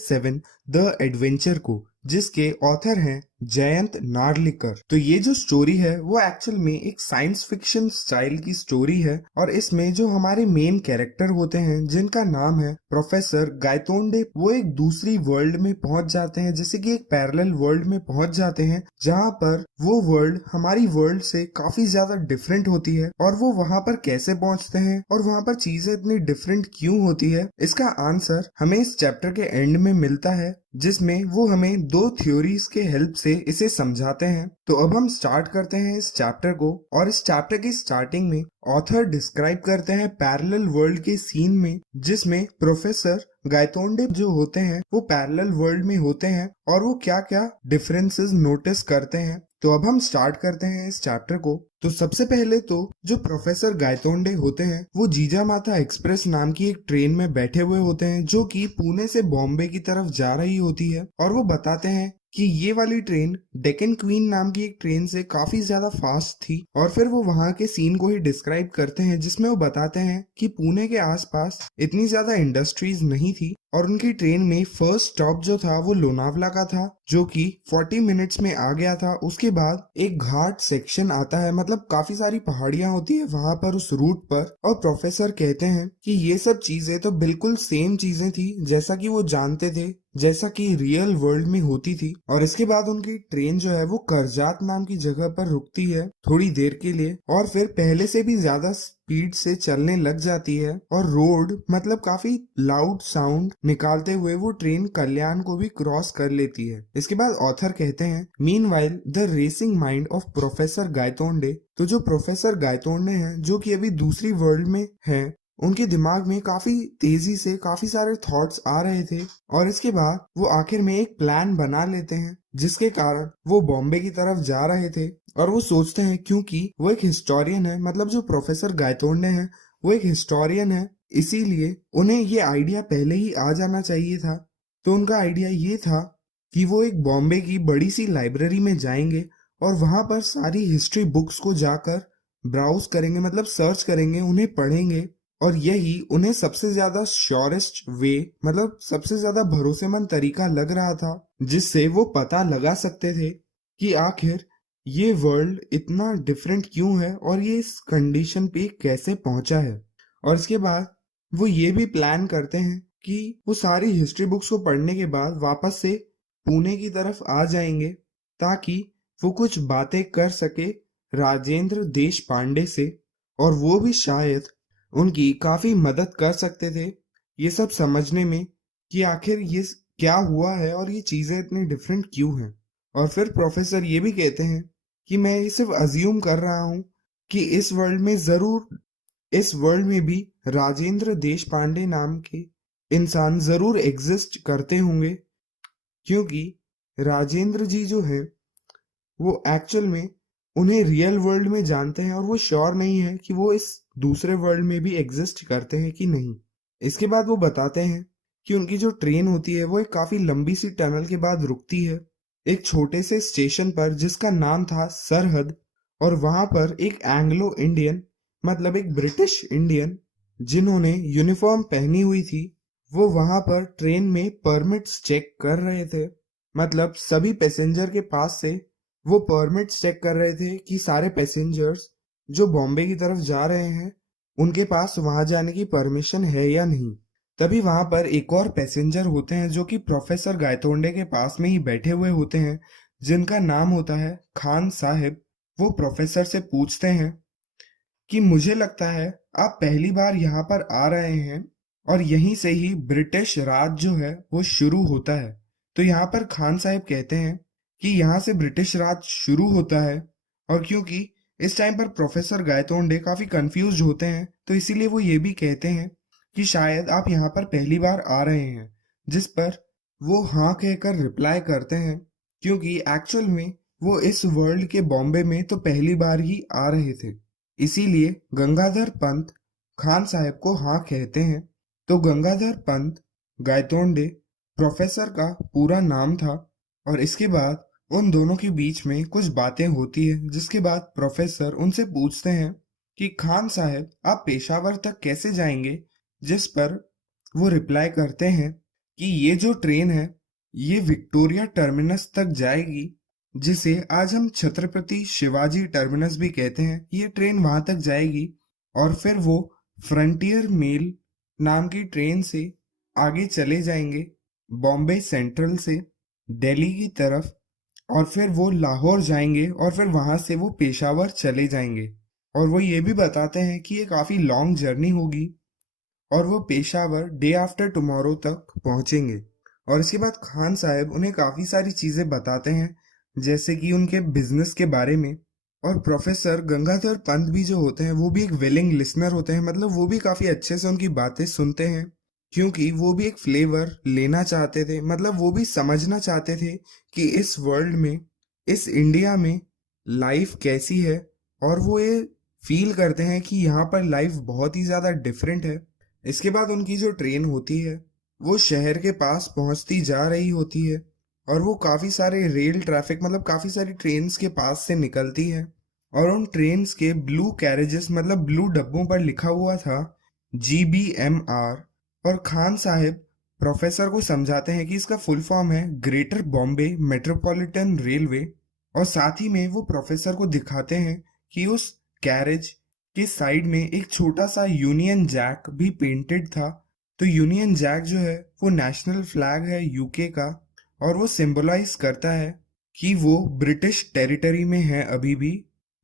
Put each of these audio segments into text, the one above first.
7 the adventure को, जिसके author हैं जयंत नार्लिकर। तो ये जो स्टोरी है वो एक्चुअल में एक साइंस फिक्शन स्टाइल की स्टोरी है और इसमें जो हमारे मेन कैरेक्टर होते हैं जिनका नाम है प्रोफेसर गायतोंडे, वो एक दूसरी वर्ल्ड में पहुंच जाते हैं, जैसे कि एक पैरेलल वर्ल्ड में पहुंच जाते हैं जहां पर वो वर्ल्ड हमारी वर्ल्ड से काफी ज्यादा डिफरेंट होती है। और वो वहां पर कैसे पहुंचते हैं और वहां पर चीजें इतनी डिफरेंट क्यों होती है, इसका आंसर हमें इस चैप्टर के एंड में मिलता है, जिसमें वो हमें दो थ्योरीज के हेल्प से इसे समझाते हैं। तो अब हम स्टार्ट करते हैं इस चैप्टर को, और इस चैप्टर की स्टार्टिंग में ऑथर डिस्क्राइब करते हैं पैरेलल वर्ल्ड के सीन में, जिसमें प्रोफेसर गायतोंडे जो होते हैं वो पैरेलल वर्ल्ड में होते हैं और वो क्या क्या डिफरेंसेस नोटिस करते हैं। तो अब हम स्टार्ट करते हैं इस चैप्टर को। तो सबसे पहले तो जो प्रोफेसर गायतोंडे होते हैं वो जीजा माता एक्सप्रेस नाम की एक ट्रेन में बैठे हुए होते हैं जो कि पुणे से बॉम्बे की तरफ जा रही होती है। और वो बताते हैं कि ये वाली ट्रेन डेक्कन क्वीन नाम की एक ट्रेन से काफी ज्यादा फास्ट थी। और फिर वो वहां के सीन को ही डिस्क्राइब करते हैं, जिसमें वो बताते हैं कि पुणे के आसपास इतनी ज्यादा इंडस्ट्रीज नहीं थी और उनकी ट्रेन में फर्स्ट स्टॉप जो था वो लोनावला का था, जो कि 40 मिनट्स में आ गया था। उसके बाद एक घाट सेक्शन आता है, मतलब काफी सारी पहाड़ियां होती है वहां पर उस रूट पर। और प्रोफेसर कहते हैं कि ये सब चीजें तो बिल्कुल सेम चीजें थी जैसा कि वो जानते थे, जैसा कि रियल वर्ल्ड में होती थी। और इसके बाद उनकी ट्रेन जो है वो करजात नाम की जगह पर रुकती है थोड़ी देर के लिए, और फिर पहले से भी ज्यादा स्पीड से चलने लग जाती है और रोड मतलब काफी लाउड साउंड निकालते हुए वो ट्रेन कल्याण को भी क्रॉस कर लेती है। इसके बाद ऑथर कहते हैं meanwhile the racing mind of professor Gaitonde. तो जो प्रोफेसर गायतोंडे हैं जो कि अभी दूसरी वर्ल्ड में हैं, उनके दिमाग में काफी तेजी से काफी सारे थॉट्स आ रहे थे और इसके बाद वो आखिर में एक प्लान बना लेते हैं, जिसके कारण वो बॉम्बे की तरफ जा रहे थे। और वो सोचते हैं क्योंकि वो एक हिस्टोरियन है, मतलब जो प्रोफेसर गायतोंडे हैं वो एक हिस्टोरियन है, इसीलिए उन्हें ये आइडिया पहले ही आ जाना चाहिए था। तो उनका आइडिया ये था कि वो एक बॉम्बे की बड़ी सी लाइब्रेरी में जाएंगे और वहां पर सारी हिस्ट्री बुक्स को जाकर ब्राउज करेंगे, मतलब सर्च करेंगे, उन्हें पढ़ेंगे। और यही उन्हें सबसे ज्यादा श्योरेस्ट वे, मतलब सबसे ज्यादा भरोसेमंद तरीका लग रहा था, जिससे वो पता लगा सकते थे कि आखिर ये वर्ल्ड इतना डिफरेंट क्यों है और ये इस कंडीशन पे कैसे पहुंचा है। और इसके बाद वो ये भी प्लान करते हैं कि वो सारी हिस्ट्री बुक्स को पढ़ने के बाद वापस से पुणे की तरफ आ जाएंगे, ताकि वो कुछ बातें कर सके राजेंद्र देश पांडे से, और वो भी शायद उनकी काफी मदद कर सकते थे ये सब समझने में कि आखिर ये क्या हुआ है और ये चीजें इतनी डिफरेंट क्यों हैं। और फिर प्रोफेसर ये भी कहते हैं कि मैं ये सिर्फ अज्यूम कर रहा हूँ कि इस वर्ल्ड में भी राजेंद्र देश पांडे नाम के इंसान जरूर एग्जिस्ट करते होंगे, क्योंकि राजेंद्र जी जो है वो एक्चुअल में उन्हें रियल वर्ल्ड में जानते हैं और वो श्योर नहीं है कि वो इस दूसरे वर्ल्ड में भी एग्जिस्ट करते हैं कि नहीं। इसके बाद वो बताते हैं कि उनकी जो ट्रेन होती है वो एक काफी लंबी सी टनल के बाद रुकती है एक छोटे से स्टेशन पर, जिसका नाम था सरहद। और वहां पर एक एंग्लो इंडियन, मतलब एक ब्रिटिश इंडियन जिन्होंने यूनिफॉर्म पहनी हुई थी, वो वहां पर ट्रेन में परमिट्स चेक कर रहे थे। मतलब सभी पैसेंजर के पास से वो परमिट्स चेक कर रहे थे कि सारे पैसेंजर्स जो बॉम्बे की तरफ जा रहे हैं उनके पास वहां जाने की परमिशन है या नहीं। तभी वहां पर एक और पैसेंजर होते हैं जो कि प्रोफेसर गायतोंडे के पास में ही बैठे हुए होते हैं, जिनका नाम होता है खान साहिब। वो प्रोफेसर से पूछते हैं कि मुझे लगता है आप पहली बार यहाँ पर आ रहे हैं और यहीं से ही ब्रिटिश राज जो है वो शुरू होता है। तो यहाँ पर खान साहिब कहते हैं कि यहाँ से ब्रिटिश राज शुरू होता है, और क्योंकि इस टाइम पर प्रोफेसर गायतोंडे काफी कंफ्यूज होते हैं तो इसीलिए वो ये भी कहते हैं कि शायद आप यहाँ पर पहली बार आ रहे हैं, जिस पर वो हाँ कहकर रिप्लाई करते हैं, क्योंकि एक्चुअल में वो इस वर्ल्ड के बॉम्बे में तो पहली बार ही आ रहे थे। इसीलिए गंगाधर पंत खान साहब को हाँ कहते हैं। तो गंगाधर पंत गायतोंडे प्रोफेसर का पूरा नाम था। और इसके बाद उन दोनों के बीच में कुछ बातें होती है, जिसके बाद प्रोफेसर उनसे पूछते हैं कि खान साहब आप पेशावर तक कैसे जाएंगे, जिस पर वो रिप्लाई करते हैं कि ये जो ट्रेन है ये विक्टोरिया टर्मिनस तक जाएगी, जिसे आज हम छत्रपति शिवाजी टर्मिनस भी कहते हैं। ये ट्रेन वहां तक जाएगी और फिर वो फ्रंटियर मेल नाम की ट्रेन से आगे चले जाएंगे बॉम्बे सेंट्रल से दिल्ली की तरफ, और फिर वो लाहौर जाएंगे और फिर वहां से वो पेशावर चले जाएंगे। और वो ये भी बताते हैं कि ये काफी लॉन्ग जर्नी होगी और वो पेशावर डे आफ्टर टुमारो तक पहुंचेंगे। और इसके बाद खान साहब उन्हें काफी सारी चीजें बताते हैं, जैसे कि उनके बिजनेस के बारे में। और प्रोफेसर गंगाधर पंत भी जो होते हैं वो भी एक विलिंग लिसनर होते हैं, मतलब वो भी काफी अच्छे से उनकी बातें सुनते हैं, क्योंकि वो भी एक फ्लेवर लेना चाहते थे, मतलब वो भी समझना चाहते थे कि इस वर्ल्ड में, इस इंडिया में लाइफ कैसी है। और वो ये फील करते हैं कि यहाँ पर लाइफ बहुत ही ज्यादा डिफरेंट है। इसके बाद उनकी जो ट्रेन होती है वो शहर के पास पहुंचती जा रही होती है और वो काफी सारे रेल ट्रैफिक, मतलब काफी सारी ट्रेन्स के पास से निकलती है। और उन ट्रेन्स के ब्लू कैरेजेस, मतलब ब्लू डब्बों पर लिखा हुआ था GBMR। और खान साहब प्रोफेसर को समझाते हैं कि इसका फुल फॉर्म है ग्रेटर बॉम्बे मेट्रोपॉलिटन रेलवे। और साथ ही में वो प्रोफेसर को दिखाते हैं कि उस कैरेज के साइड में एक छोटा सा यूनियन जैक भी पेंटेड था। तो यूनियन जैक जो है वो नेशनल फ्लैग है यूके का, और वो सिंबलाइज करता है कि वो ब्रिटिश टेरिटरी में है अभी भी,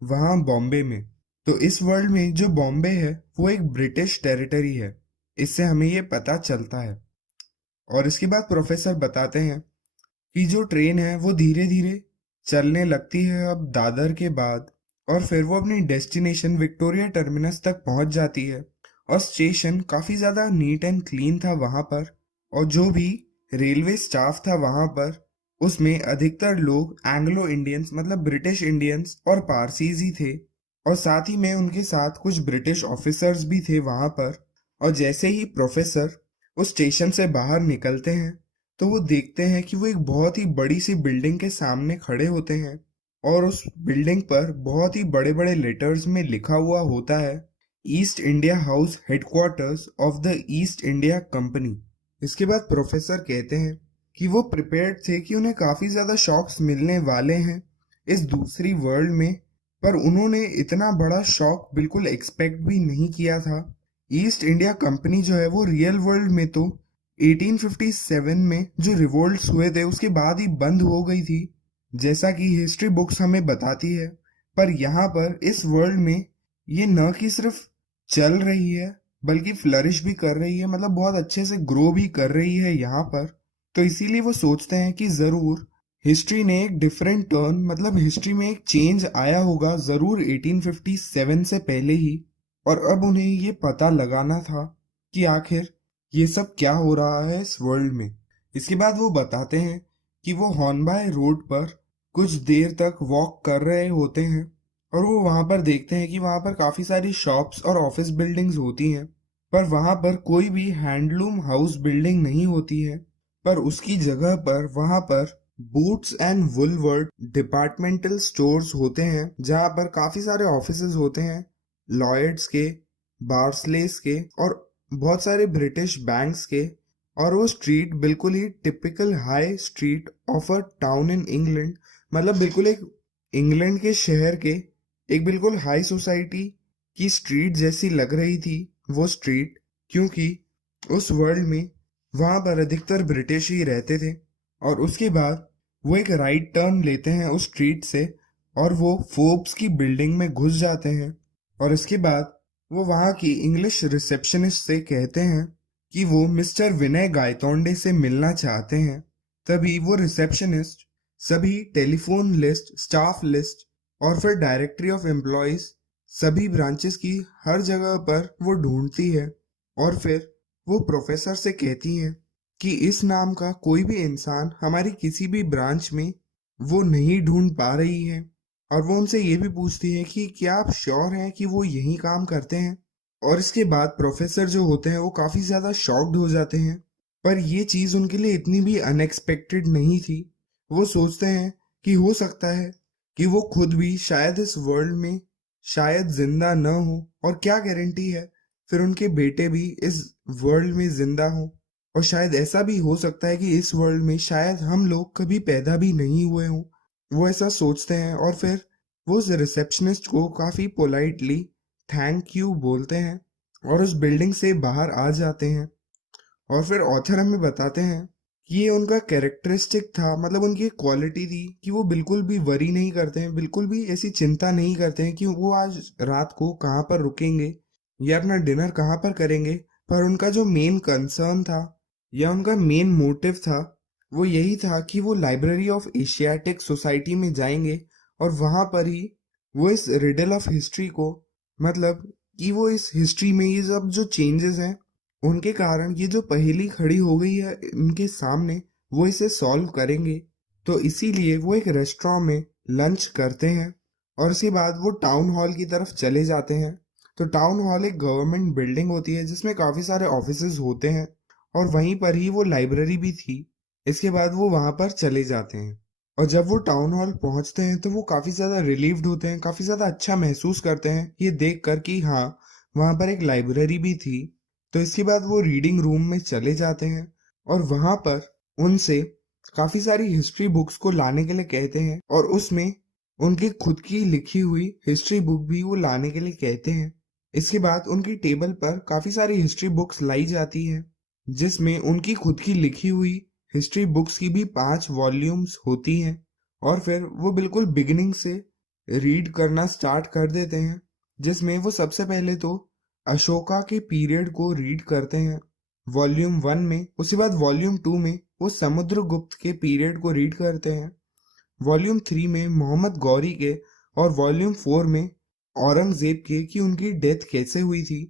वहाँ बॉम्बे में। तो इस वर्ल्ड में जो बॉम्बे है वो एक ब्रिटिश टेरिटरी है, इससे हमें ये पता चलता है। और इसके बाद प्रोफेसर बताते हैं कि जो ट्रेन है वो धीरे धीरे चलने लगती है अब दादर के बाद, और फिर वो अपनी डेस्टिनेशन विक्टोरिया टर्मिनस तक पहुंच जाती है। और स्टेशन काफी ज्यादा नीट एंड क्लीन था वहां पर, और जो भी रेलवे स्टाफ था वहां पर उसमें अधिकतर लोग एंग्लो इंडियंस, मतलब ब्रिटिश इंडियंस और पारसीज ही थे। और साथ ही में उनके साथ कुछ ब्रिटिश ऑफिसर्स भी थे वहां पर। और जैसे ही प्रोफेसर उस स्टेशन से बाहर निकलते हैं तो वो देखते हैं कि वो एक बहुत ही बड़ी सी बिल्डिंग के सामने खड़े होते हैं, और उस बिल्डिंग पर बहुत ही बड़े बड़े लेटर्स में लिखा हुआ होता है east India house headquarters of the East India company. इसके बाद प्रोफेसर कहते हैं कि वो प्रिपेयर्ड थे कि उन्हें काफी ज्यादा शॉक्स मिलने वाले हैं इस दूसरी वर्ल्ड में, पर उन्होंने इतना बड़ा शॉक बिल्कुल एक्सपेक्ट भी नहीं किया था। ईस्ट इंडिया कंपनी जो है वो रियल वर्ल्ड में तो 1857 में जो रिवोल्ट्स हुए थे उसके बाद ही बंद हो गई थी, जैसा कि हिस्ट्री बुक्स हमें बताती है। पर यहाँ पर इस वर्ल्ड में ये न कि सिर्फ चल रही है बल्कि फ्लरिश भी कर रही है, मतलब बहुत अच्छे से ग्रो भी कर रही है यहाँ पर। तो इसीलिए वो सोचते हैं कि जरूर हिस्ट्री ने एक डिफरेंट टर्न, मतलब हिस्ट्री में एक चेंज आया होगा जरूर 1857 से पहले ही। और अब उन्हें ये पता लगाना था कि आखिर ये सब क्या हो रहा है इस वर्ल्ड में। इसके बाद वो बताते हैं कि वो हॉर्नबाय रोड पर कुछ देर तक वॉक कर रहे होते हैं और वो वहां पर देखते हैं कि वहां पर काफी सारी शॉप्स और ऑफिस बिल्डिंग्स होती हैं, पर वहां पर कोई भी हैंडलूम हाउस बिल्डिंग नहीं होती है। पर उसकी जगह पर वहां पर boots and Woolworth departmental stores होते हैं, जहां पर काफी सारे ऑफिसेज होते हैं लॉयड्स के, बार्सलेस के और बहुत सारे ब्रिटिश बैंक्स के। और वो स्ट्रीट बिल्कुल ही typical high street of a town in England, मतलब बिल्कुल एक इंग्लैंड के शहर के एक बिल्कुल हाई सोसाइटी की स्ट्रीट जैसी लग रही थी वो स्ट्रीट, क्योंकि उस वर्ल्ड में वहां पर अधिकतर ब्रिटिश ही रहते थे। और उसके बाद वो एक राइट टर्न लेते हैं उस स्ट्रीट से और वो फोर्ब्स की बिल्डिंग में घुस जाते हैं। और इसके बाद वो वहां की इंग्लिश रिसेप्शनिस्ट से कहते हैं कि वो मिस्टर विनय गायतोंडे से मिलना चाहते हैं। तभी वो रिसेप्शनिस्ट सभी टेलीफोन लिस्ट, स्टाफ लिस्ट और फिर डायरेक्टरी ऑफ एम्प्लॉयज, सभी ब्रांचेस की हर जगह पर वो ढूंढती है। और फिर वो प्रोफेसर से कहती हैं कि इस नाम का कोई भी इंसान हमारी किसी भी ब्रांच में वो नहीं ढूंढ पा रही है। और वो उनसे ये भी पूछती है कि क्या आप श्योर हैं कि वो यही काम करते हैं। और इसके बाद प्रोफेसर जो होते हैं वो काफी ज्यादा शॉक्ड हो जाते हैं, पर ये चीज उनके लिए इतनी भी अनएक्सपेक्टेड नहीं थी। वो सोचते हैं कि हो सकता है कि वो खुद भी शायद इस वर्ल्ड में शायद जिंदा न हो, और क्या गारंटी है फिर उनके बेटे भी इस वर्ल्ड में जिंदा हो। और शायद ऐसा भी हो सकता है कि इस वर्ल्ड में शायद हम लोग कभी पैदा भी नहीं हुए हों। वो ऐसा सोचते हैं और फिर वो उस रिसेप्शनिस्ट को काफी पोलाइटली थैंक यू बोलते हैं और उस बिल्डिंग से बाहर आ जाते हैं। और फिर ऑथर हमें बताते हैं कि ये उनका कैरेक्टरिस्टिक था, मतलब उनकी एक क्वालिटी थी कि वो बिल्कुल भी वरी नहीं करते हैं, बिल्कुल भी ऐसी चिंता नहीं करते हैं कि वो आज रात को कहाँ पर रुकेंगे या अपना डिनर कहाँ पर करेंगे। पर उनका जो मेन कंसर्न था या उनका मेन मोटिव था वो यही था कि वो लाइब्रेरी ऑफ एशियाटिक सोसाइटी में जाएंगे और वहां पर ही वो इस रिडल ऑफ हिस्ट्री को, मतलब कि वो इस हिस्ट्री में ये सब जो चेंजेस हैं उनके कारण ये जो पहेली खड़ी हो गई है उनके सामने, वो इसे सॉल्व करेंगे। तो इसीलिए वो एक रेस्टोरेंट में लंच करते हैं और उसके बाद वो टाउन हॉल की तरफ चले जाते हैं। तो टाउन हॉल एक गवर्नमेंट बिल्डिंग होती है जिसमें काफी सारे ऑफिसेज होते हैं और वहीं पर ही वो लाइब्रेरी भी थी। इसके बाद वो वहां पर चले जाते हैं और जब वो टाउन हॉल पहुंचते हैं तो वो काफी ज्यादा रिलीव्ड होते हैं, काफी ज्यादा अच्छा महसूस करते हैं ये देख कर कि हाँ, वहां पर एक लाइब्रेरी भी थी। तो इसके बाद वो रीडिंग रूम में चले जाते हैं और वहां पर उनसे काफी सारी हिस्ट्री बुक्स को लाने के लिए कहते हैं और उसमें उनकी खुद की लिखी हुई हिस्ट्री बुक भी वो लाने के लिए कहते हैं। इसके बाद उनकी टेबल पर काफी सारी हिस्ट्री बुक्स लाई जाती है जिसमें उनकी खुद की लिखी हुई हिस्ट्री बुक्स की भी 5 वॉल्यूम्स होती हैं। और फिर वो बिल्कुल बिगिनिंग से रीड करना स्टार्ट कर देते हैं जिसमें वो सबसे पहले तो अशोका के पीरियड को रीड करते हैं वॉल्यूम 1 में। उसके बाद वॉल्यूम 2 में वो समुद्रगुप्त के पीरियड को रीड करते हैं, वॉल्यूम 3 में मोहम्मद गौरी के, और वॉल्यूम 4 में औरंगजेब के कि उनकी डेथ कैसे हुई थी।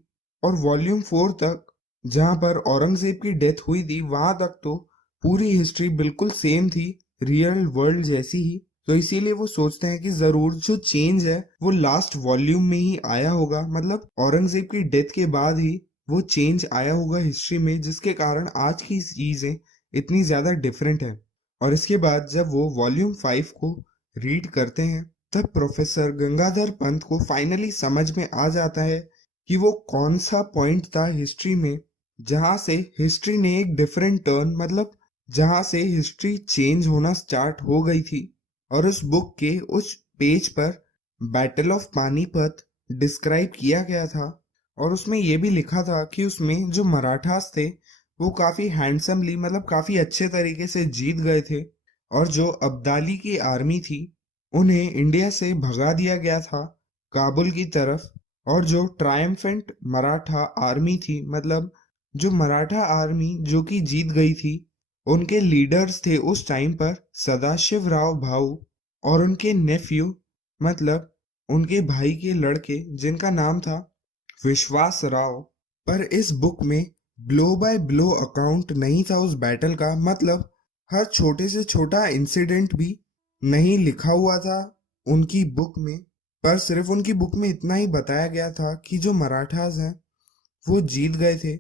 और वॉल्यूम 4 तक जहां पर औरंगजेब की डेथ हुई थी वहां तक तो पूरी हिस्ट्री बिल्कुल सेम थी, रियल वर्ल्ड जैसी ही। तो इसीलिए वो सोचते हैं कि जरूर जो चेंज है वो लास्ट वॉल्यूम में ही आया होगा, मतलब औरंगजेब की डेथ के बाद ही वो चेंज आया होगा हिस्ट्री में, जिसके कारण आज की चीजें इतनी ज्यादा डिफरेंट है। और इसके बाद जब वो वॉल्यूम 5 को रीड करते हैं तब प्रोफेसर गंगाधर पंत को फाइनली समझ में आ जाता है कि वो कौन सा पॉइंट था हिस्ट्री में जहां से हिस्ट्री ने एक डिफरेंट टर्न, मतलब जहां से हिस्ट्री चेंज होना स्टार्ट हो गई थी। और उस बुक के उस पेज पर बैटल ऑफ पानीपत डिस्क्राइब किया गया था और उसमें यह भी लिखा था कि उसमें जो मराठास थे वो काफी हैंडसमली, मतलब काफी अच्छे तरीके से जीत गए थे और जो अब्दाली की आर्मी थी उन्हें इंडिया से भगा दिया गया था काबुल की तरफ। और जो ट्रायम्फेंट मराठा आर्मी थी, मतलब जो मराठा आर्मी जो कि जीत गई थी, उनके लीडर्स थे उस टाइम पर सदाशिव राव भाऊ और उनके नेफ्यू, मतलब उनके भाई के लड़के जिनका नाम था विश्वास राव। पर इस बुक में ब्लो बाय ब्लो अकाउंट नहीं था उस बैटल का, मतलब हर छोटे से छोटा इंसिडेंट भी नहीं लिखा हुआ था उनकी बुक में। पर सिर्फ उनकी बुक में इतना ही बताया गया था कि जो मराठास हैं वो जीत गए थे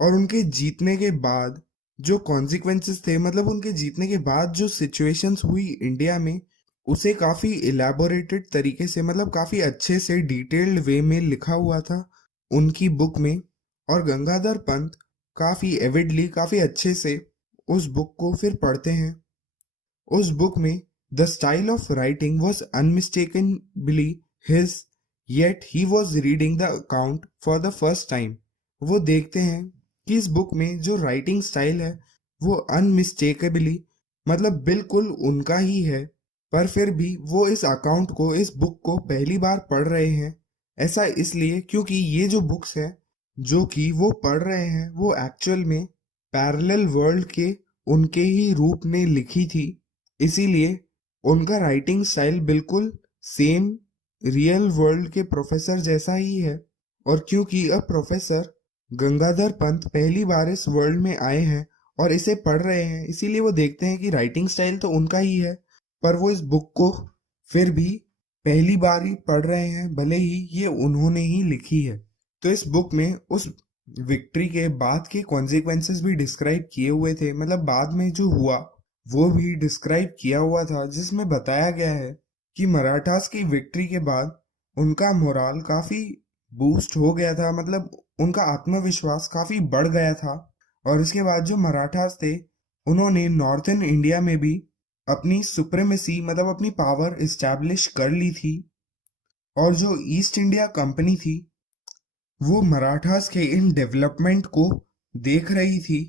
और उनके जीतने के बाद जो कॉन्सिक्वेंसेस थे, मतलब उनके जीतने के बाद जो सिचुएशंस हुई इंडिया में, उसे काफी इलेबोरेटेड तरीके से, मतलब काफी अच्छे से डिटेल्ड वे में लिखा हुआ था उनकी बुक में। और गंगाधर पंत काफी एविडली, काफी अच्छे से उस बुक को फिर पढ़ते हैं। उस बुक में the style of writing was unmistakably his, yet he was reading the account for the first time. वो देखते हैं कि इस बुक में जो राइटिंग स्टाइल है वो अनमिस्टेकेबली, मतलब बिल्कुल उनका ही है, पर फिर भी वो इस अकाउंट को, इस बुक को पहली बार पढ़ रहे हैं। ऐसा इसलिए क्योंकि ये जो बुक्स है जो कि वो पढ़ रहे हैं वो एक्चुअल में पैरेलल वर्ल्ड के उनके ही रूप में लिखी थी, इसीलिए उनका राइटिंग स्टाइल बिल्कुल सेम रियल वर्ल्ड के प्रोफेसर जैसा ही है। और क्योंकि अब प्रोफेसर गंगाधर पंत पहली बार इस वर्ल्ड में आए हैं और इसे पढ़ रहे हैं, इसीलिए वो देखते हैं कि राइटिंग स्टाइल तो उनका ही है, पर वो इस बुक को फिर भी पहली बार ही पढ़ रहे हैं, भले ही ये उन्होंने ही लिखी है। तो इस बुक में उस विक्ट्री के बाद के कॉन्सिक्वेंसेस भी डिस्क्राइब किए हुए थे, मतलब बाद में जो हुआ वो भी डिस्क्राइब किया हुआ था, जिसमें बताया गया है कि मराठास की विक्ट्री के बाद उनका मोराल काफी बूस्ट हो गया था, मतलब उनका आत्मविश्वास काफी बढ़ गया था और इसके बाद जो मराठास थे उन्होंने नॉर्थन इंडिया में भी अपनी सुप्रीमेसी मतलब अपनी पावर इस्टेब्लिश कर ली थी। और जो ईस्ट इंडिया कंपनी थी वो मराठास के इन डेवलपमेंट को देख रही थी।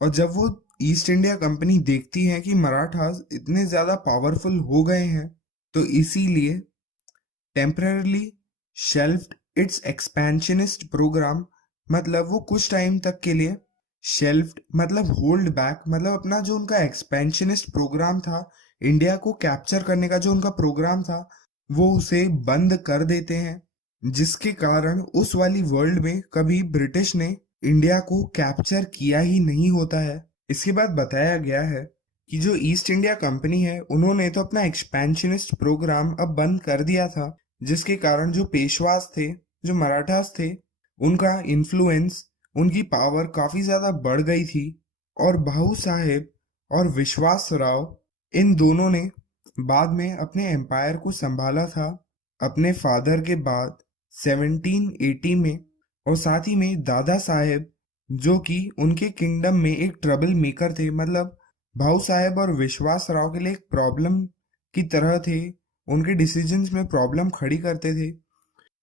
और जब वो ईस्ट इंडिया कंपनी देखती है कि मराठास इतने ज़्यादा पावरफुल हो गए हैं, तो इसीलिए temporarily shelved its expansionist programme. मतलब वो कुछ टाइम तक के लिए शेल्फ्ड मतलब होल्ड बैक, मतलब अपना जो उनका एक्सपेंशनिस्ट प्रोग्राम था, इंडिया को कैप्चर करने का जो उनका प्रोग्राम था, वो उसे बंद कर देते हैं। जिसके कारण उस वाली वर्ल्ड में कभी ब्रिटिश ने इंडिया को कैप्चर किया ही नहीं होता है। इसके बाद बताया गया है कि जो ईस्ट इंडिया कंपनी है उन्होंने तो अपना एक्सपेंशनिस्ट प्रोग्राम अब बंद कर दिया था, जिसके कारण जो पेशवास थे, जो मराठास थे, उनका इन्फ्लुएंस, उनकी पावर काफी ज्यादा बढ़ गई थी। और भाऊ साहेब और विश्वास राव, इन दोनों ने बाद में अपने एम्पायर को संभाला था अपने फादर के बाद 1780 में। और साथ ही में दादा साहेब जो कि उनके किंगडम में एक ट्रबल मेकर थे, मतलब भाऊ साहेब और विश्वास राव के लिए एक प्रॉब्लम की तरह थे, उनके डिसीजंस में प्रॉब्लम खड़ी करते थे,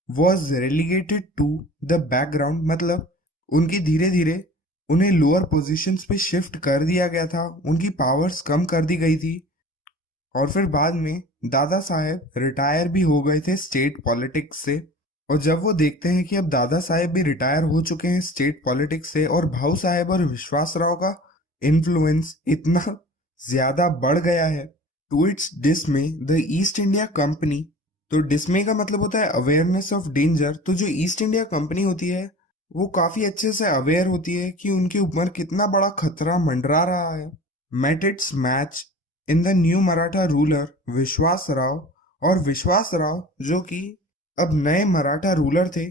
was relegated to the background. मतलब उनकी धीरे धीरे उन्हें लोअर पोजीशंस पे शिफ्ट कर दिया गया था, उनकी पावर्स कम कर दी गई थी। और फिर बाद में दादा साहेब रिटायर भी हो गए थे स्टेट पॉलिटिक्स से। और जब वो देखते हैं कि अब दादा साहेब भी रिटायर हो चुके हैं स्टेट पॉलिटिक्स से और भाऊ साहेब और विश्वास राव का इन्फ्लुएंस इतना ज्यादा बढ़ गया है, to its dismay the East India Company. तो डिसमे का मतलब होता है अवेयरनेस ऑफ डेंजर। तो जो ईस्ट इंडिया कंपनी होती है वो काफी अच्छे से अवेयर होती है कि उनके ऊपर कितना बड़ा खतरा मंडरा रहा है। Met its match in the new Maratha ruler Vishwas Rao. और विश्वास राव जो कि अब नए मराठा रूलर थे,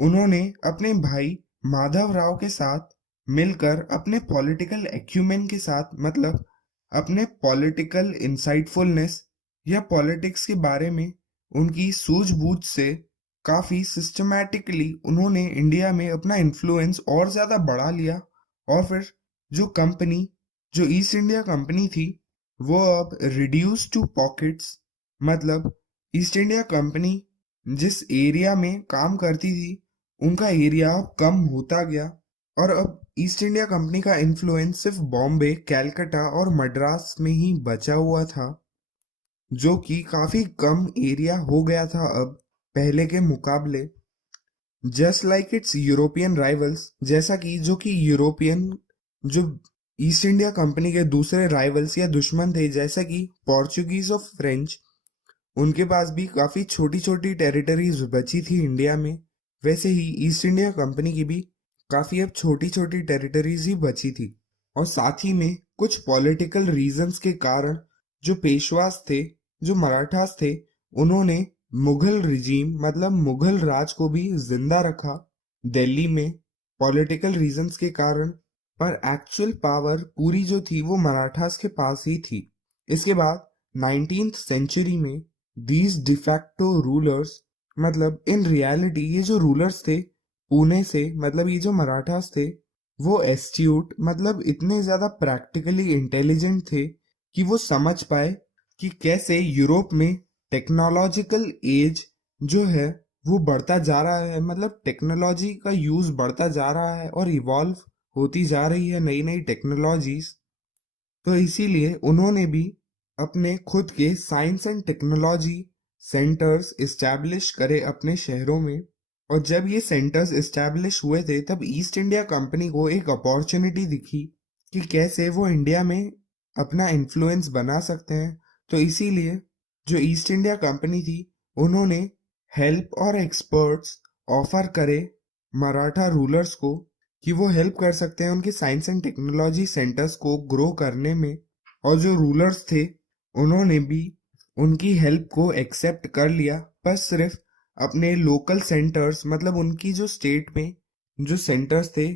उन्होंने अपने भाई माधव राव के साथ मिलकर अपने पॉलिटिकल एक्यूमेन के साथ, मतलब अपने पॉलिटिकल इंसाइटफुलनेस या पॉलिटिक्स के बारे में उनकी सूझबूझ से काफी सिस्टमैटिकली उन्होंने इंडिया में अपना इन्फ्लुएंस और ज्यादा बढ़ा लिया। और फिर जो कंपनी, जो ईस्ट इंडिया कंपनी थी, वो अब रिड्यूस टू पॉकेट्स, मतलब ईस्ट इंडिया कंपनी जिस एरिया में काम करती थी उनका एरिया अब कम होता गया। और अब ईस्ट इंडिया कंपनी का इन्फ्लुएंस सिर्फ बॉम्बे, कैलकाटा और मद्रास में ही बचा हुआ था, जो कि काफी कम एरिया हो गया था अब पहले के मुकाबले। Just like it's European rivals, जैसा कि जो कि यूरोपियन जो ईस्ट इंडिया कंपनी के दूसरे राइवल्स या दुश्मन थे, जैसा कि पोर्चुगीज और फ्रेंच, उनके पास भी काफी छोटी छोटी टेरिटरीज बची थी इंडिया में। वैसे ही ईस्ट इंडिया कंपनी की भी काफी अब छोटी छोटी टेरिटरीज ही बची थी। और साथ ही में कुछ पॉलिटिकल रीजंस के कारण जो पेशवास थे, जो मराठास थे, उन्होंने मुगल रिजीम मतलब मुगल राज को भी जिंदा रखा दिल्ली में पॉलिटिकल रीजंस के कारण। पर एक्चुअल पावर पूरी जो थी वो मराठास के पास ही थी। इसके बाद 19th सेंचुरी में दीज डिफैक्टो रूलर्स, मतलब इन रियलिटी ये जो रूलर्स थे पुणे से, मतलब ये जो मराठास थे, वो एस्ट्यूट मतलब इतने ज्यादा प्रैक्टिकली इंटेलिजेंट थे कि वो समझ पाए कि कैसे यूरोप में टेक्नोलॉजिकल एज जो है वो बढ़ता जा रहा है, मतलब टेक्नोलॉजी का यूज बढ़ता जा रहा है और इवॉल्व होती जा रही है नई नई टेक्नोलॉजीज। तो इसीलिए उन्होंने भी अपने खुद के science and technology centres establish करे अपने शहरों में। और जब ये सेंटर्स इस्टेब्लिश हुए थे तब ईस्ट इंडिया कंपनी को एक अपॉर्चुनिटी दिखी कि कैसे वो इंडिया में अपना इन्फ्लुएंस बना सकते हैं। तो इसीलिए जो ईस्ट इंडिया कंपनी थी उन्होंने हेल्प और एक्सपर्ट्स ऑफर करे मराठा रूलर्स को कि वो हेल्प कर सकते हैं उनके साइंस एंड टेक्नोलॉजी सेंटर्स को ग्रो करने में। और जो रूलर्स थे उन्होंने भी उनकी हेल्प को एक्सेप्ट कर लिया, पर सिर्फ अपने लोकल सेंटर्स, मतलब उनकी जो स्टेट में जो सेंटर्स थे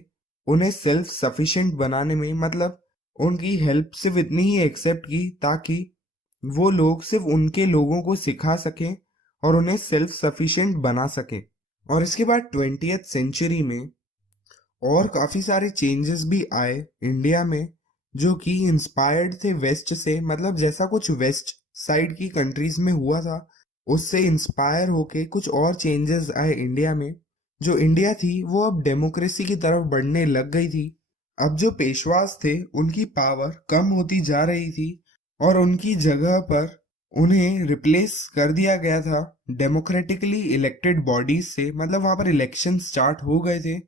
उन्हें सेल्फ सफिशिएंट बनाने में, मतलब उनकी हेल्प सिर्फ इतनी ही एक्सेप्ट की ताकि वो लोग सिर्फ उनके लोगों को सिखा सकें और उन्हें सेल्फ सफिशिएंट बना सकें। और इसके बाद 20th सेंचुरी में और काफी सारे चेंजेस भी आए इंडिया में जो कि इंस्पायर्ड थे वेस्ट से, मतलब जैसा कुछ वेस्ट साइड की कंट्रीज में हुआ था उससे इंस्पायर होके कुछ और चेंजेस आए इंडिया में। जो इंडिया थी वो अब डेमोक्रेसी की तरफ बढ़ने लग गई थी। अब जो पेशवास थे उनकी पावर कम होती जा रही थी और उनकी जगह पर उन्हें रिप्लेस कर दिया गया था डेमोक्रेटिकली इलेक्टेड बॉडीज से, मतलब वहां पर इलेक्शन स्टार्ट हो गए थे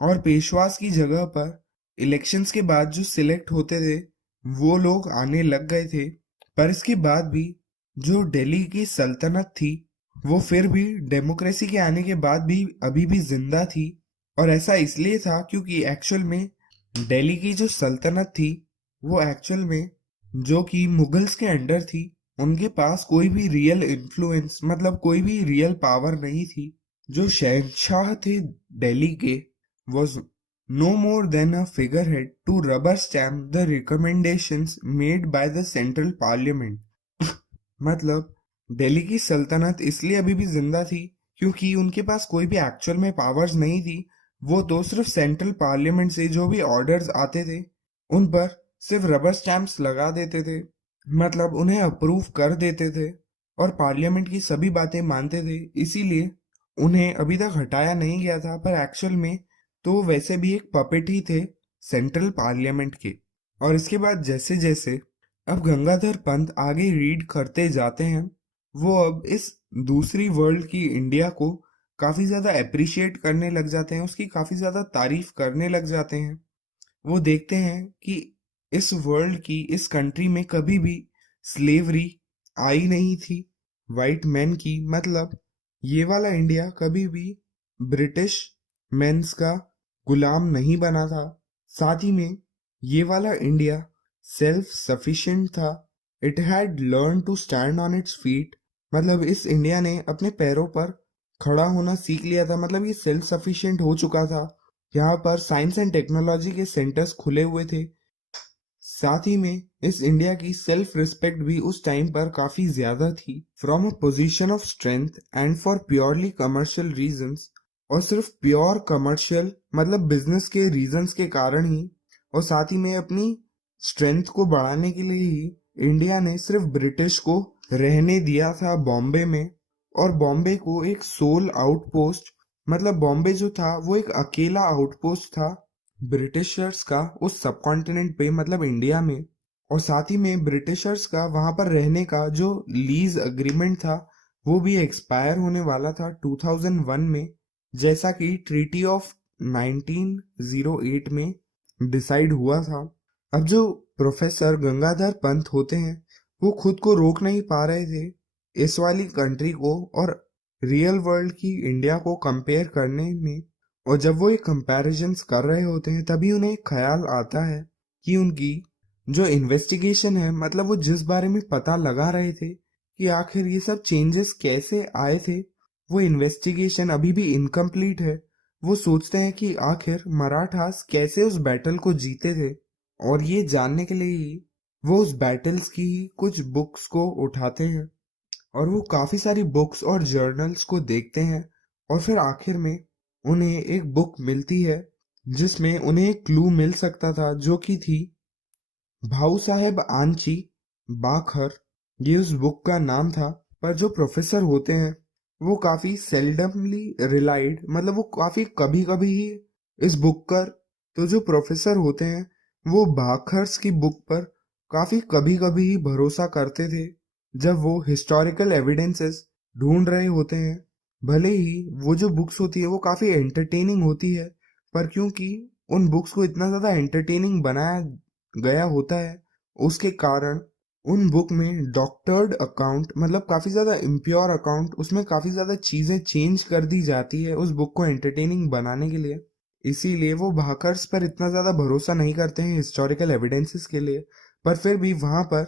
और पेशवास की जगह पर इलेक्शंस के बाद जो सिलेक्ट होते थे वो लोग आने लग गए थे। पर इसके बाद भी जो दिल्ली की सल्तनत थी वो फिर भी डेमोक्रेसी के आने के बाद भी अभी भी जिंदा थी। और ऐसा इसलिए था क्योंकि एक्चुअल में दिल्ली की जो सल्तनत थी वो एक्चुअल में जो कि मुगल्स के अंडर थी, उनके पास कोई भी रियल इन्फ्लुएंस मतलब कोई भी रियल पावर नहीं थी। जो शहंशाह थे दिल्ली के was no more than a figurehead to rubber stamp the recommendations made by the central parliament। मतलब दिल्ली की सल्तनत इसलिए अभी भी जिंदा थी क्योंकि उनके पास कोई भी एक्चुअल में पावर्स नहीं थी। वो तो सिर्फ सेंट्रल पार्लियामेंट से जो भी ऑर्डर्स आते थे उन पर सिर्फ रबर स्टैंप्स लगा देते थे, मतलब उन्हें अप्रूव कर देते थे और पार्लियामेंट की सभी बातें मानते थे। इसीलिए उन्हें अभी तक हटाया नहीं गया था, पर एक्चुअल में तो वैसे भी एक पपेट ही थे सेंट्रल पार्लियामेंट के। और इसके बाद जैसे जैसे अब गंगाधर पंत आगे रीड करते जाते हैं वो अब इस दूसरी वर्ल्ड की इंडिया को काफी ज्यादा अप्रिशिएट करने लग जाते हैं, उसकी काफी ज्यादा तारीफ करने लग जाते हैं। वो देखते हैं कि इस वर्ल्ड की इस कंट्री में कभी भी स्लेवरी आई नहीं थी वाइट मैन की, मतलब ये वाला इंडिया कभी भी ब्रिटिश मेंस का गुलाम नहीं बना था। साथ ही में ये वाला इंडिया सेल्फ सफिशिएंट था। It had learn to stand on its feet, मतलब इस इंडिया ने अपने पैरों पर खड़ा होना सीख लिया था, मतलब ये सेल्फ सफिशिएंट हो चुका था। यहाँ पर साइंस एंड टेक्नोलॉजी के सेंटर्स खुले हुए थे। साथ ही में इस इंडिया की सेल्फ रिस्पेक्ट भी उस टाइम पर काफी ज्यादा थी। From a position of strength and for purely commercial reasons, और सिर्फ प्योर कमर्शियल मतलब बिजनेस के रीजंस के कारण ही और साथ ही में अपनी स्ट्रेंथ को बढ़ाने के लिए ही इंडिया ने सिर्फ ब्रिटिश को रहने दिया था बॉम्बे में। और बॉम्बे को एक सोल आउटपोस्ट, मतलब बॉम्बे जो था वो एक अकेला आउटपोस्ट था ब्रिटिशर्स का उस सब कॉन्टिनेंट पे मतलब इंडिया में। और साथ ही में ब्रिटिशर्स का वहां पर रहने का जो लीज अग्रीमेंट था वो भी एक्सपायर होने वाला था 2001 में, जैसा कि ट्रीटी ऑफ 1908 में डिसाइड हुआ था। अब जो प्रोफेसर गंगाधर पंत होते हैं वो खुद को रोक नहीं पा रहे थे इस वाली कंट्री को और रियल वर्ल्ड की इंडिया को कंपेयर करने में। और जब वो ये कंपैरिजंस कर रहे होते हैं तभी उन्हें एक ख्याल आता है कि उनकी जो इन्वेस्टिगेशन है, मतलब वो जिस बारे में पता लगा रहे थे कि आखिर ये सब चेंजेस कैसे आए थे, वो इन्वेस्टिगेशन अभी भी इनकम्प्लीट है। वो सोचते हैं कि आखिर मराठास कैसे उस बैटल को जीते थे और ये जानने के लिए ही वो उस बैटल्स की ही कुछ बुक्स को उठाते हैं और वो काफी सारी बुक्स और जर्नल्स को देखते हैं। और फिर आखिर में उन्हें एक बुक मिलती है जिसमें उन्हें एक क्लू मिल सकता था जो कि थी भाऊ साहेब आंची बाखर, ये उस बुक का नाम था। पर जो प्रोफेसर होते हैं वो काफी सेल्डमली रिलाइड, मतलब वो काफी कभी कभी ही इस बुक पर, तो जो प्रोफेसर होते हैं वो बाखर्स की बुक पर काफी कभी कभी ही भरोसा करते थे जब वो हिस्टोरिकल एविडेंसेस ढूंढ रहे होते हैं। भले ही वो जो बुक्स होती है वो काफी एंटरटेनिंग होती है, पर क्योंकि उन बुक्स को इतना ज्यादा एंटरटेनिंग बनाया गया होता है उसके कारण उन बुक में डॉक्टर्ड अकाउंट, मतलब काफी ज्यादा इम्प्योर अकाउंट, उसमें काफी ज्यादा चीजें चेंज कर दी जाती है उस बुक को एंटरटेनिंग बनाने के लिए। इसीलिए वो भाकर्स पर इतना ज्यादा भरोसा नहीं करते हैं हिस्टोरिकल एविडेंसेस के लिए। पर फिर भी वहां पर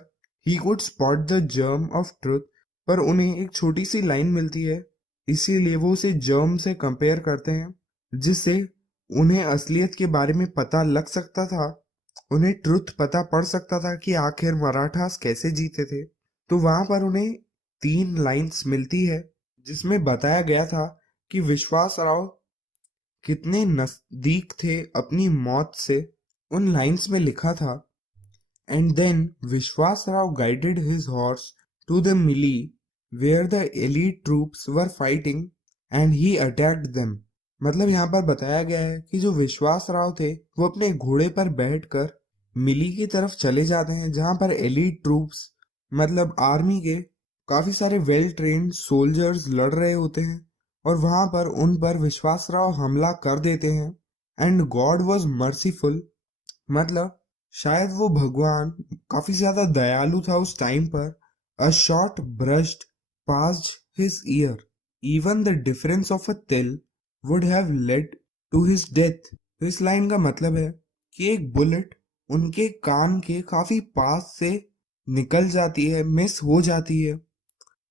he could spot the germ of truth, पर उन्हें एक छोटी सी लाइन मिलती है इसीलिए वो उसे जर्म से कंपेयर करते हैं जिससे उन्हें असलियत के बारे में पता लग सकता था, उन्हें ट्रुथ पता पड़ सकता था कि आखिर मराठास कैसे जीते थे। तो वहां पर उन्हें 3 लाइंस मिलती है जिसमें बताया गया था कि विश्वास राव कितने नजदीक थे अपनी मौत से। उन लाइंस में लिखा था, and then Vishwas Rao guided his horse to the melee where the elite troops were fighting and he attacked them. मतलब यहाँ पर बताया गया है कि जो विश्वास राव थे वो अपने घोड़े पर बैठकर मिली की तरफ चले जाते हैं, जहां पर एलीट ट्रूप्स मतलब आर्मी के काफी सारे वेल ट्रेन्ड सोल्जर्स लड़ रहे होते हैं, और वहां पर उन पर विश्वास राव हमला कर देते हैं। एंड गॉड वॉज मर्सीफुल, मतलब शायद वो भगवान काफी ज्यादा दयालु था उस टाइम पर। A shot brushed past his ear, even the difference of a तिल would have led to his death. तो इस लाइन का मतलब है कि एक बुलेट उनके कान के काफी पास से निकल जाती है, मिस हो जाती है,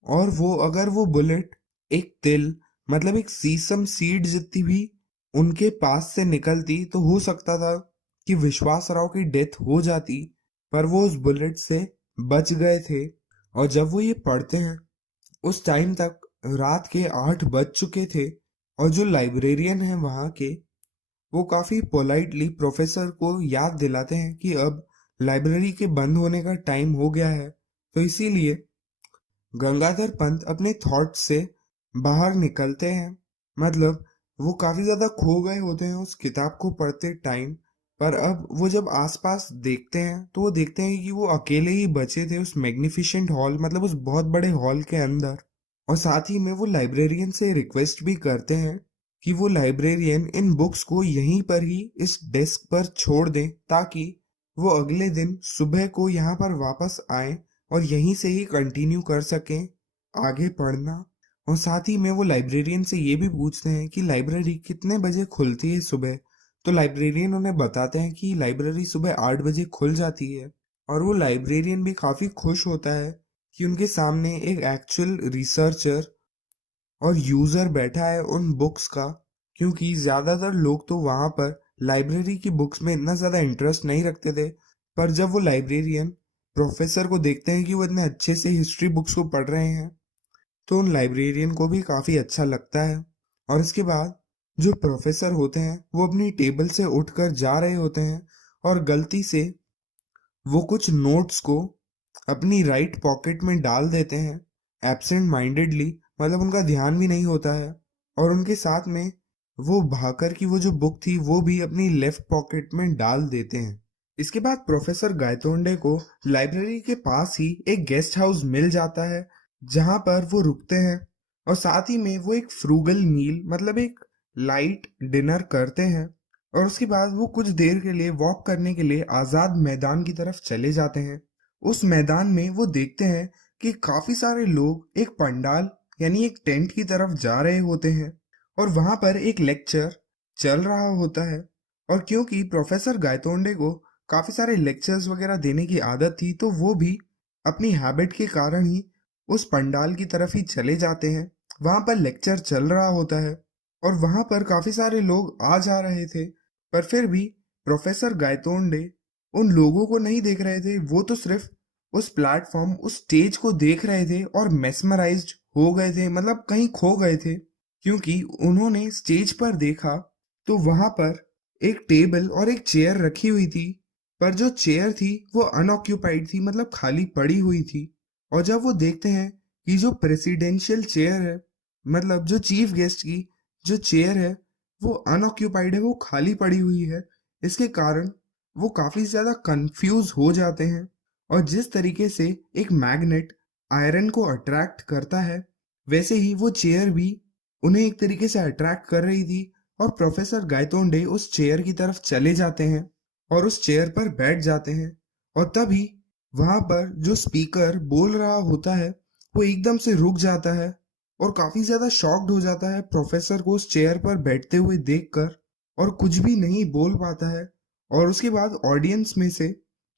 और वो बुलेट एक तिल मतलब एक सीसम सीड जितनी भी उनके पास से निकलती तो हो सकता था कि विश्वास राव की डेथ हो जाती, पर वो उस बुलेट से बच गए थे। और जब वो ये पढ़ते हैं उस टाइम तक रात के 8 बज चुके थे, और जो लाइब्रेरियन है वहाँ के, वो काफी पोलाइटली प्रोफेसर को याद दिलाते हैं कि अब लाइब्रेरी के बंद होने का टाइम हो गया है। तो इसीलिए गंगाधर पंत अपने थॉट से बाहर निकलते हैं। मतलब वो काफी ज्यादा खो गए होते हैं उस किताब को पढ़ते टाइम, पर अब वो जब आसपास देखते हैं तो वो देखते हैं कि वो अकेले ही बचे थे उस मैग्निफिसेंट हॉल, मतलब उस बहुत बड़े हॉल के अंदर। और साथ ही में वो लाइब्रेरियन से रिक्वेस्ट भी करते हैं कि वो लाइब्रेरियन इन बुक्स को यहीं पर ही इस डेस्क पर छोड़ दें, ताकि वो अगले दिन सुबह को यहाँ पर वापस आए और यहीं से ही कंटिन्यू कर सकें आगे पढ़ना। और साथ ही में वो लाइब्रेरियन से ये भी पूछते हैं कि लाइब्रेरी कितने बजे खुलती है सुबह। तो लाइब्रेरियन उन्हें बताते हैं कि लाइब्रेरी सुबह 8 बजे खुल जाती है। और वो लाइब्रेरियन भी काफी खुश होता है कि उनके सामने एक एक्चुअल रिसर्चर और यूजर बैठा है उन बुक्स का, क्योंकि ज्यादातर लोग तो वहां पर लाइब्रेरी की बुक्स में इतना ज्यादा इंटरेस्ट नहीं रखते थे। पर जब वो लाइब्रेरियन प्रोफेसर को देखते हैं कि वो इतने अच्छे से हिस्ट्री बुक्स को पढ़ रहे हैं, तो उन लाइब्रेरियन को भी काफी अच्छा लगता है। और इसके बाद जो प्रोफेसर होते हैं वो अपनी टेबल से उठकर जा रहे होते हैं, और गलती से वो कुछ नोट्स को अपनी राइट पॉकेट में डाल देते हैं एब्सेंट माइंडेडली, मतलब उनका ध्यान भी नहीं होता है। और उनके साथ में वो भाकर की वो जो बुक थी वो भी अपनी लेफ्ट पॉकेट में डाल देते हैं। इसके बाद प्रोफेसर गायतोंडे को लाइब्रेरी के पास ही एक गेस्ट हाउस मिल जाता है, जहां पर वो रुकते हैं, और साथ ही में वो एक फ्रूगल मील मतलब एक लाइट डिनर करते हैं। और उसके बाद वो कुछ देर के लिए वॉक करने के लिए आजाद मैदान की तरफ चले जाते हैं। उस मैदान में वो देखते हैं कि काफी सारे लोग एक पंडाल यानी एक टेंट की तरफ जा रहे होते हैं, और वहां पर एक लेक्चर चल रहा होता है। और क्योंकि प्रोफेसर गायतोंडे को काफी सारे लेक्चर्स वगैरह देने की आदत थी, तो वो भी अपनी हैबिट के कारण ही उस पंडाल की तरफ ही चले जाते हैं। वहां पर लेक्चर चल रहा होता है, और वहां पर काफी सारे लोग आ जा रहे थे, पर फिर भी प्रोफेसर गायतोंडे उन लोगों को नहीं देख रहे थे। वो तो सिर्फ उस प्लेटफॉर्म उस स्टेज को देख रहे थे और मेस्मराइज्ड हो गए थे, मतलब कहीं खो गए थे, क्योंकि उन्होंने स्टेज पर देखा तो वहां पर एक टेबल और एक चेयर रखी हुई थी, पर जो चेयर थी वो अनऑक्यूपाइड थी, मतलब खाली पड़ी हुई थी। और जब वो देखते हैं कि जो प्रेसिडेंशियल चेयर है, मतलब जो चीफ गेस्ट की जो चेयर है, वो अनऑक्यूपाइड है, वो खाली पड़ी हुई है, इसके कारण वो काफी ज्यादा कंफ्यूज हो जाते हैं। और जिस तरीके से एक मैग्नेट आयरन को अट्रैक्ट करता है, वैसे ही वो चेयर भी उन्हें एक तरीके से अट्रैक्ट कर रही थी। और प्रोफेसर गायतोंडे उस चेयर की तरफ चले जाते हैं और उस चेयर पर बैठ जाते हैं। और तभी वहां पर जो स्पीकर बोल रहा होता है वो एकदम से रुक जाता है, और काफी ज्यादा शॉक्ड हो जाता है प्रोफेसर को उस चेयर पर बैठते हुए देखकर, और कुछ भी नहीं बोल पाता है। और उसके बाद ऑडियंस में से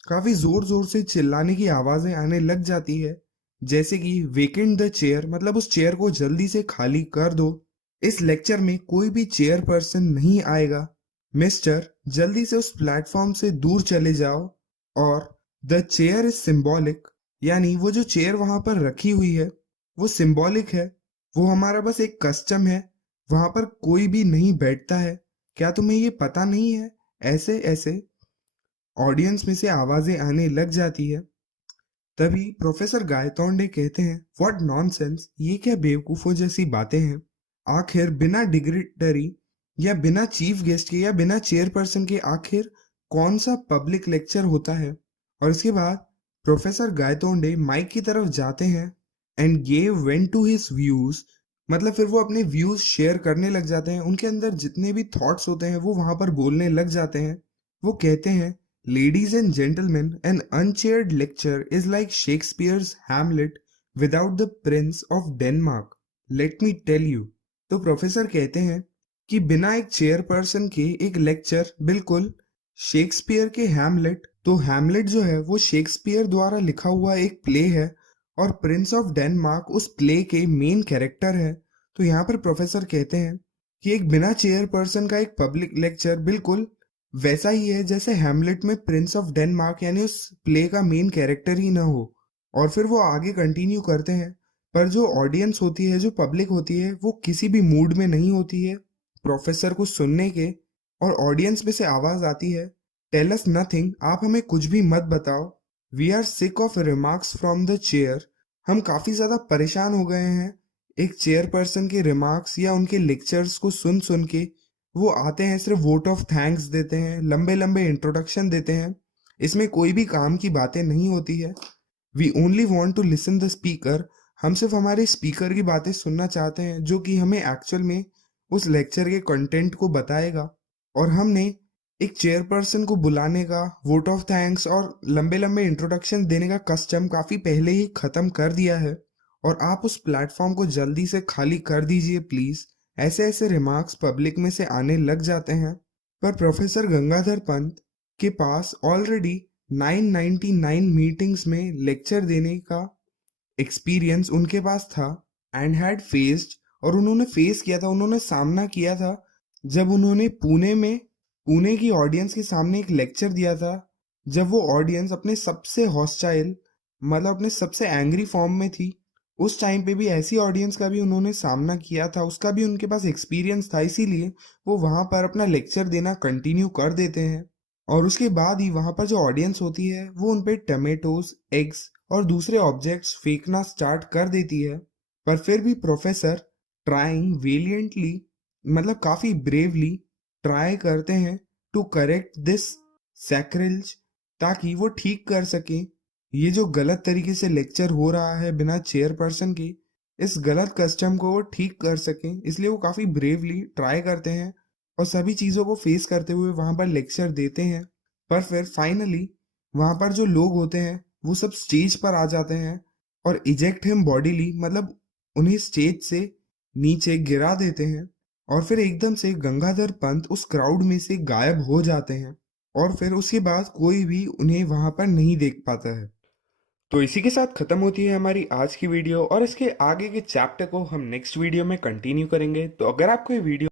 काफी जोर जोर से चिल्लाने की आवाजें आने लग जाती है, जैसे कि वेकेंट द चेयर, मतलब उस चेयर को जल्दी से खाली कर दो, इस लेक्चर में कोई भी चेयर पर्सन नहीं आएगा, मिस्टर जल्दी से उस प्लेटफॉर्म से दूर चले जाओ। और द चेयर इज सिंबॉलिक, यानी वो जो चेयर वहां पर रखी हुई है वो सिंबॉलिक है, वो हमारा बस एक कस्टम है वहां पर कोई भी नहीं बैठता है, क्या तुम्हें ये पता नहीं है? ऐसे ऐसे ऑडियंस में से आवाजें आने लग जाती है। तभी प्रोफेसर गायतोंडे कहते हैं, व्हाट नॉनसेंस, ये क्या बेवकूफों जैसी बातें हैं। आखिर बिना डिग्रेटरी या बिना चीफ गेस्ट के या बिना चेयरपर्सन के आखिर कौन सा पब्लिक लेक्चर होता है? और इसके बाद प्रोफेसर गायतोंडे माइक की तरफ जाते हैं and gave vent to his views, मतलब फिर वो अपने व्यूज शेयर करने लग जाते हैं। उनके अंदर जितने भी थॉट्स होते हैं वो वहां पर बोलने लग जाते हैं। वो कहते हैं, Ladies and gentlemen, an unchaired lecture is like Shakespeare's Hamlet without the Prince of Denmark. Let me tell you. तो प्रोफेसर कहते हैं कि बिना एक चेयरपर्सन के एक लेक्चर बिल्कुल शेक्सपियर के हैमलेट, तो हैमलेट जो है वो शेक्सपियर द्वारा लिखा हुआ एक प्ले है और प्रिंस ऑफ डेनमार्क उस प्ले के मेन कैरेक्टर है। तो यहाँ पर प्रोफेसर कहते हैं कि एक बिना चेयरपर्सन का एक पब्लिक लेक्चर बिल्कुल वैसा ही है जैसे हैमलेट में प्रिंस ऑफ डेनमार्क यानी उस प्ले का मेन कैरेक्टर ही ना हो। और फिर वो आगे कंटिन्यू करते हैं, पर जो ऑडियंस होती है, जो पब्लिक होती है, वो किसी भी मूड में नहीं होती है प्रोफेसर को सुनने के। और ऑडियंस में से आवाज आती है, टेल अस नथिंग, आप हमें कुछ भी मत बताओ। We are sick of remarks from the chair, हम काफी ज्यादा परेशान हो गए हैं एक चेयरपर्सन के रिमार्क्स या उनके लेक्चर्स को सुन सुन के। वो आते हैं, सिर्फ वोट ऑफ थैंक्स देते हैं, लंबे लंबे इंट्रोडक्शन देते हैं, इसमें कोई भी काम की बातें नहीं होती है। We only want to listen the speaker, हम सिर्फ हमारे स्पीकर की बातें सुनना चाहते हैं जो कि हमें एक्चुअल में उस लेक्चर के कंटेंट को बताएगा। और हमने एक चेयरपर्सन को बुलाने का, वोट ऑफ थैंक्स और लंबे लंबे इंट्रोडक्शन देने का कस्टम काफी पहले ही खत्म कर दिया है, और आप उस प्लेटफॉर्म को जल्दी से खाली कर दीजिए प्लीज। ऐसे ऐसे रिमार्क्स पब्लिक में से आने लग जाते हैं। पर प्रोफेसर गंगाधर पंत के पास ऑलरेडी 999 मीटिंग्स में लेक्चर देने का एक्सपीरियंस उनके पास था एंड हैड फेस्ड, और उन्होंने फेस किया था, उन्होंने सामना किया था जब उन्होंने पुणे की ऑडियंस के सामने एक लेक्चर दिया था, जब वो ऑडियंस अपने सबसे हॉस्टाइल, मतलब अपने सबसे एंग्री फॉर्म में थी। उस टाइम पे भी ऐसी ऑडियंस का भी उन्होंने सामना किया था, उसका भी उनके पास एक्सपीरियंस था, इसीलिए वो वहां पर अपना लेक्चर देना कंटिन्यू कर देते हैं। और उसके बाद ही वहां पर जो ऑडियंस होती है वो उन पे टमेटोज, एग्स और दूसरे ऑब्जेक्ट्स फेंकना स्टार्ट कर देती है। पर फिर भी प्रोफेसर ट्राइंग वेलियंटली, मतलब काफी ब्रेवली ट्राई करते हैं टू करेक्ट दिस सैक्रिलेज, ताकि वो ठीक कर सके ये जो गलत तरीके से लेक्चर हो रहा है बिना चेयरपर्सन के, इस गलत कस्टम को वो ठीक कर सकें। इसलिए वो काफी ब्रेवली ट्राई करते हैं और सभी चीजों को फेस करते हुए वहां पर लेक्चर देते हैं। पर फिर फाइनली वहां पर जो लोग होते हैं वो सब स्टेज पर आ जाते हैं और इजेक्ट हिम बॉडीली, मतलब उन्हें स्टेज से नीचे गिरा देते हैं। और फिर एकदम से गंगाधर पंत उस क्राउड में से गायब हो जाते हैं और फिर उसके बाद कोई भी उन्हें वहां पर नहीं देख पाता है। तो इसी के साथ खत्म होती है हमारी आज की वीडियो, और इसके आगे के चैप्टर को हम नेक्स्ट वीडियो में कंटिन्यू करेंगे। तो अगर आपको ये वीडियो